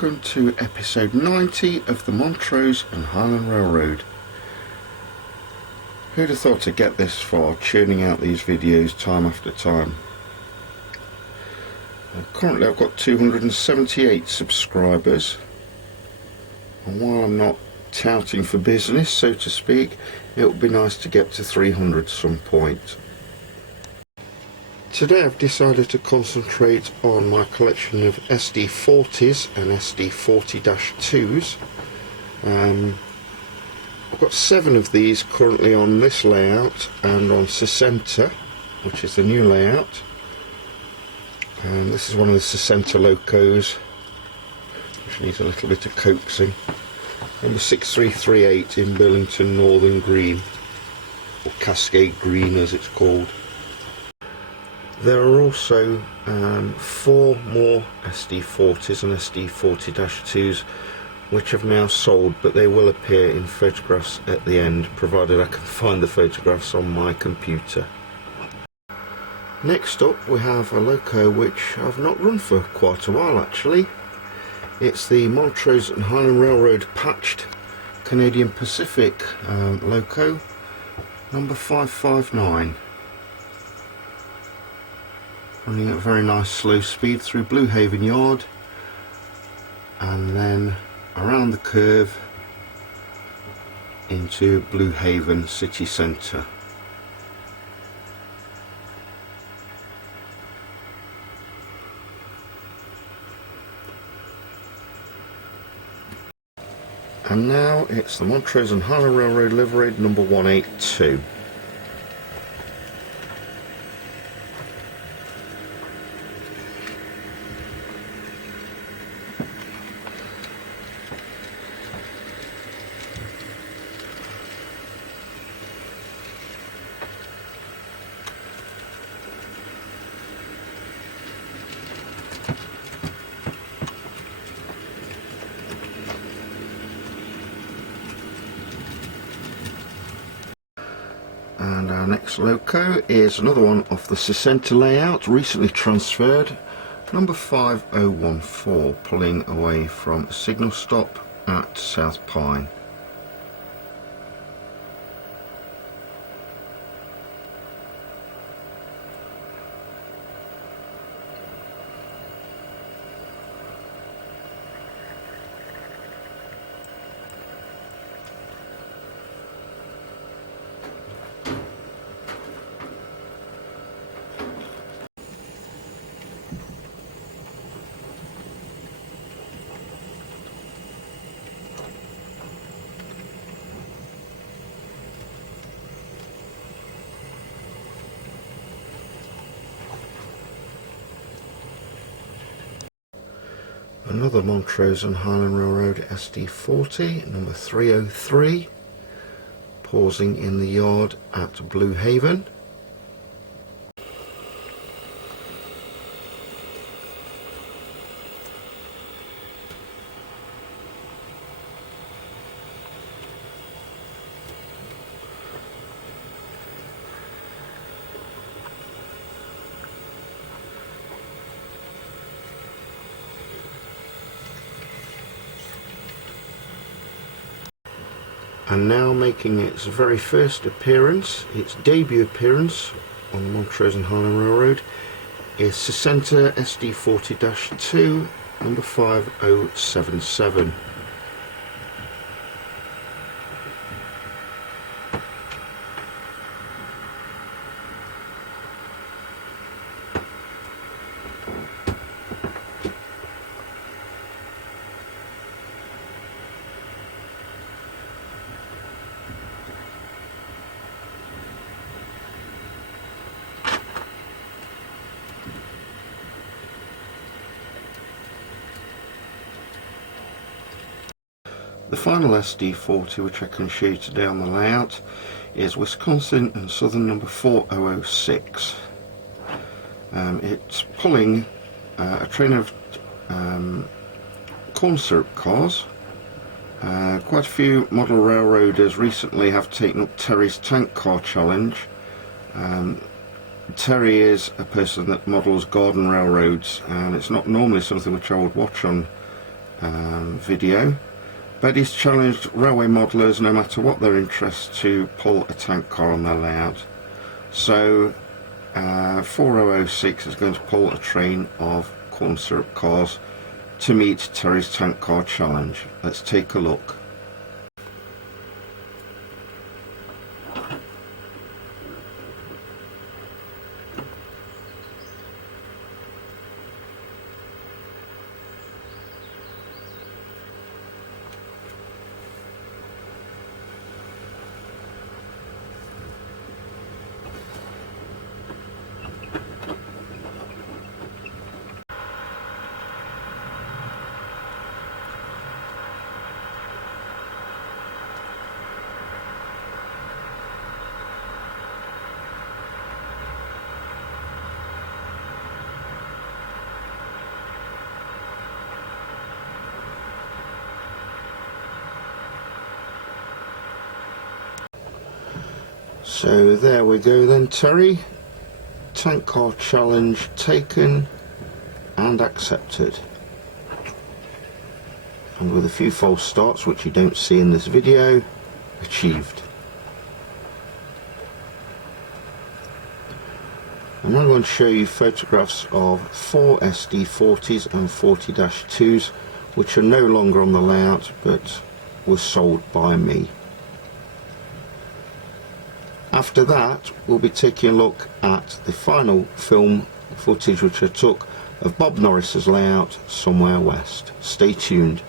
welcome to episode 90 of the Montrose and Highland Railroad. Who'd have thought to get this far, churning out these videos time after time. Currently I've got 278 subscribers, and while I'm not touting for business, so to speak, it would be nice to get to 300 some point. Today I've decided to concentrate on my collection of SD40s and SD40-2s. I've got 7 of these currently on this layout and on 60, which is the new layout. And this is one of the 60 locos, which needs a little bit of coaxing. Number 6338 in Burlington Northern Green, or Cascade Green as it's called. There are also 4 more SD40s and SD40-2s which have now sold, but they will appear in photographs at the end, provided I can find the photographs on my computer. Next up we have a loco which I've not run for quite a while actually. It's the Montrose and Highland Railroad patched Canadian Pacific loco, number 559. Running at a very nice slow speed through Blue Haven Yard and then around the curve into Blue Haven city centre. And now it's the Montrose and Highland Railroad livery number 182. And our next loco is another one off the 60 layout, recently transferred, number 5014, pulling away from a signal stop at South Pine. Another Montrose and Highland Railroad SD40, number 303, pausing in the yard at Blue Haven. And now making its very first appearance, its debut appearance on the Montrose and Highland Railroad, is 60 SD40-2, number 5077. The final SD40 which I can show you today on the layout is Wisconsin and Southern number 4006. It's pulling a train of corn syrup cars. Quite a few model railroaders recently have taken up Terry's tank car challenge. Terry is a person that models garden railroads, and it's not normally something which I would watch on video, but he's challenged railway modellers, no matter what their interest, to pull a tank car on their layout. So 4006 is going to pull a train of corn syrup cars to meet Terry's tank car challenge. Let's take a look. So there we go then, Terry. Tank car challenge taken and accepted. And with a few false starts, which you don't see in this video, achieved. And I'm going to show you photographs of 4 SD40s and 40-2s, which are no longer on the layout but were sold by me. After that, we'll be taking a look at the final film footage which I took of Bob Norris's layout Somewhere West. Stay tuned.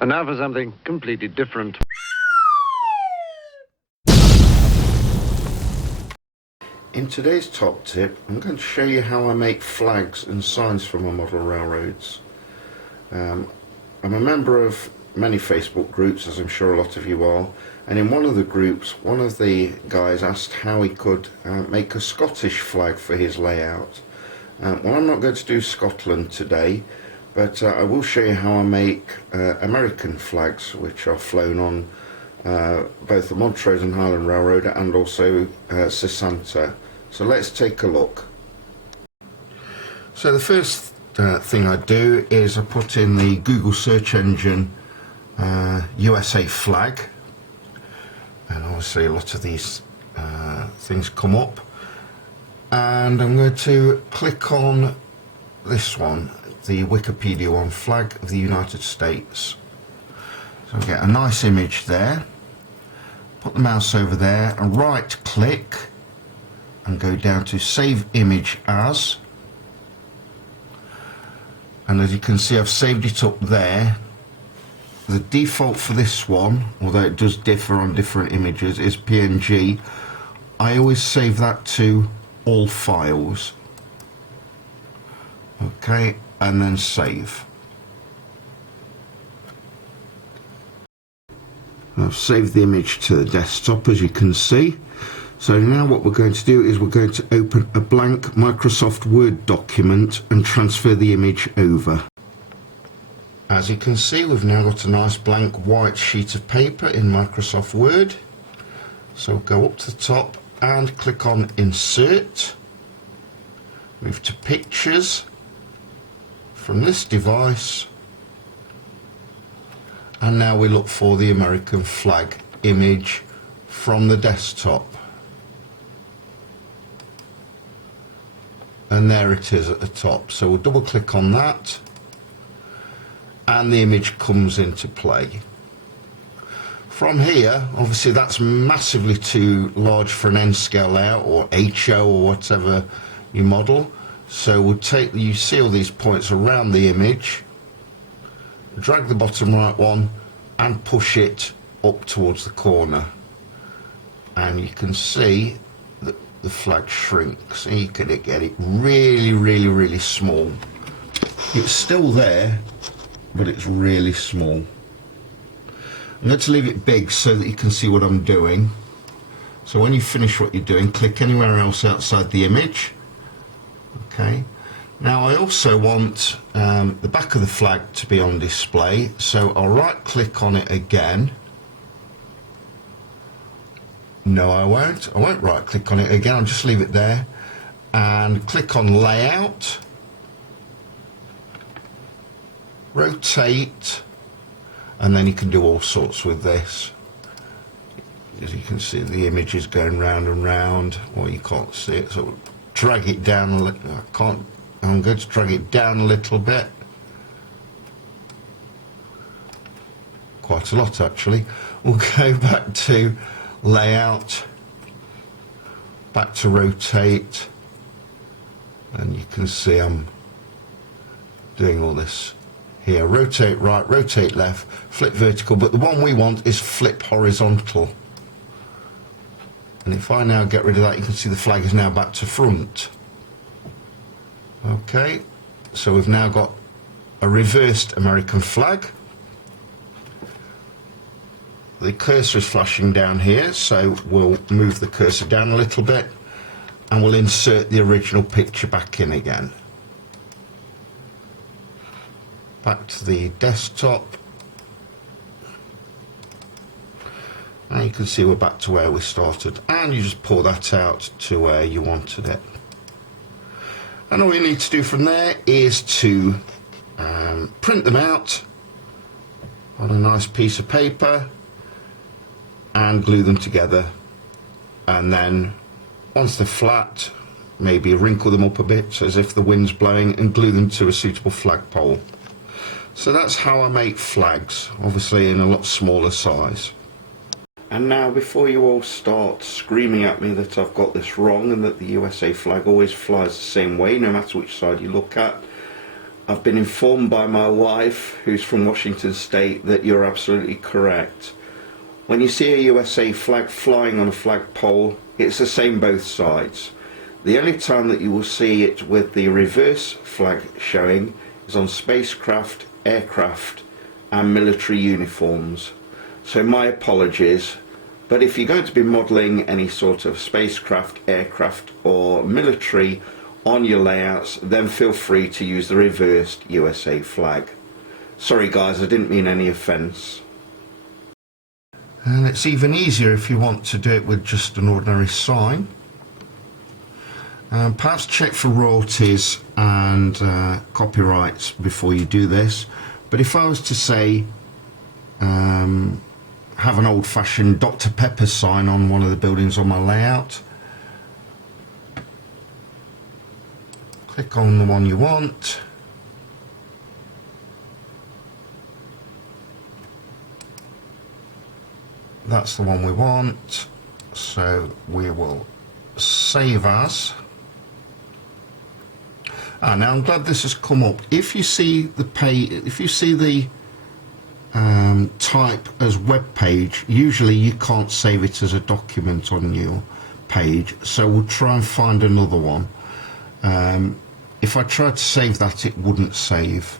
And now for something completely different. In today's top tip, I'm going to show you how I make flags and signs for my model railroads. I'm a member of many Facebook groups, as I'm sure a lot of you are, and in one of the groups, one of the guys asked how he could make a Scottish flag for his layout. Well, I'm not going to do Scotland today, but I will show you how I make American flags, which are flown on both the Montrose and Highland Railroad and also Sesanta. So let's take a look. So the first thing I do is I put in the Google search engine USA flag, and obviously a lot of these things come up, and I'm going to click on this one, the Wikipedia one, flag of the United States. So I get a nice image there, put the mouse over there and right click and go down to save image as, and as you can see I've saved it up there. The default for this one, although it does differ on different images, is PNG. I always save that to all files. Okay, and then save. I've saved the image to the desktop, as you can see. So now what we're going to do is we're going to open a blank Microsoft Word document and transfer the image over. As you can see, we've now got a nice blank white sheet of paper in Microsoft Word. So go up to the top and click on Insert. Move to Pictures from this device. And now we look for the American flag image from the desktop. And there it is at the top. So we'll double click on that, and the image comes into play. From here, obviously that's massively too large for an N-scale layout or HO or whatever you model. So we'll take, you see all these points around the image, drag the bottom right one and push it up towards the corner, and you can see that the flag shrinks. And you can get it really small. It's still there, but it's really small. I'm going to leave it big so that you can see what I'm doing. So when you finish what you're doing, click anywhere else outside the image. Okay. Now I also want the back of the flag to be on display, so I'll right click on it again. No, I won't right click on it again, I'll just leave it there and click on Layout, Rotate, and then you can do all sorts with this. As you can see, the image is going round and round, or you can't see it, so drag it down a little. I'm going to drag it down a little bit, quite a lot actually. We'll go back to Layout, back to Rotate, and you can see I'm doing all this here. Rotate right, rotate left, flip vertical, but the one we want is flip horizontal. And if I now get rid of that, you can see the flag is now back to front. Okay, so we've now got a reversed American flag. The cursor is flashing down here, so we'll move the cursor down a little bit and we'll insert the original picture back in again. Back to the desktop. And you can see we're back to where we started, and you just pull that out to where you wanted it. And all you need to do from there is to print them out on a nice piece of paper and glue them together, and then once they're flat, maybe wrinkle them up a bit so as if the wind's blowing, and glue them to a suitable flagpole. So that's how I make flags, obviously in a lot smaller size. And now, before you all start screaming at me that I've got this wrong and that the USA flag always flies the same way no matter which side you look at, I've been informed by my wife, who's from Washington State, that you're absolutely correct. When you see a USA flag flying on a flagpole, it's the same both sides. The only time that you will see it with the reverse flag showing is on spacecraft, aircraft and military uniforms. So my apologies, but if you're going to be modelling any sort of spacecraft, aircraft or military on your layouts, then feel free to use the reversed USA flag. Sorry guys, I didn't mean any offence. And it's even easier if you want to do it with just an ordinary sign. Perhaps check for royalties and copyrights before you do this. But if I was to say have an old-fashioned Dr. Pepper sign on one of the buildings on my layout, click on the one you want. That's the one we want, so we will save as. Now I'm glad this has come up. If you see the type as web page, usually you can't save it as a document on your page, so we'll try and find another one. If I tried to save that, it wouldn't save,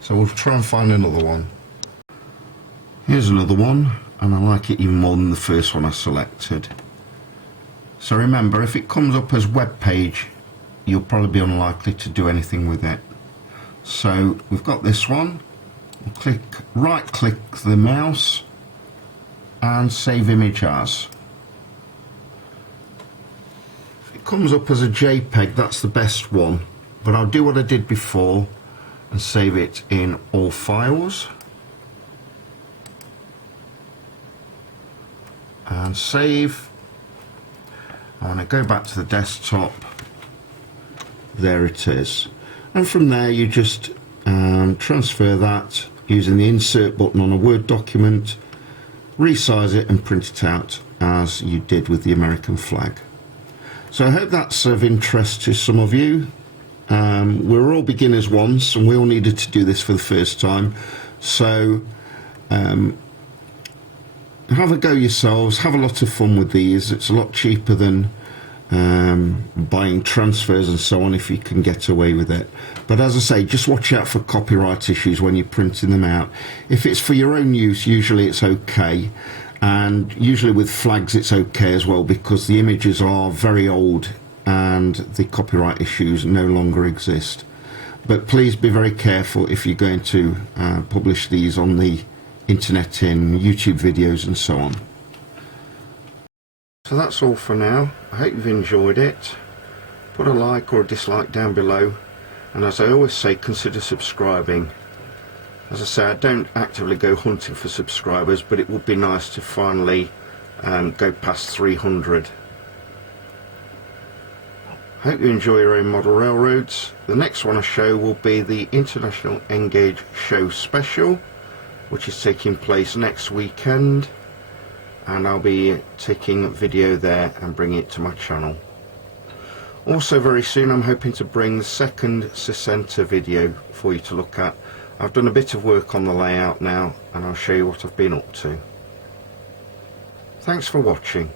so we'll try and find another one. Here's another one, and I like it even more than the first one I selected. So remember, if it comes up as web page, you'll probably be unlikely to do anything with it. So we've got this one. We'll right click the mouse and save image as. If it comes up as a JPEG, that's the best one, but I'll do what I did before and save it in all files. And save. I want to go back to the desktop. There it is, and from there you just transfer that using the insert button on a Word document, resize it and print it out as you did with the American flag. So I hope that's of interest to some of you. We're all beginners once, and we all needed to do this for the first time, so have a go yourselves, have a lot of fun with these. It's a lot cheaper than buying transfers and so on, if you can get away with it. But as I say, just watch out for copyright issues when you're printing them out. If it's for your own use, usually it's okay, and usually with flags it's okay as well, because the images are very old and the copyright issues no longer exist. But please be very careful if you're going to publish these on the internet, in YouTube videos and so on. So that's all for now. I hope you've enjoyed it. Put a like or a dislike down below, and as I always say, consider subscribing. As I say, I don't actively go hunting for subscribers, but it would be nice to finally go past 300. Hope you enjoy your own model railroads. The next one I show will be the International Engage Show Special, which is taking place next weekend, and I'll be taking a video there and bringing it to my channel. Also very soon I'm hoping to bring the second Sesenta video for you to look at. I've done a bit of work on the layout now, and I'll show you what I've been up to. Thanks for watching.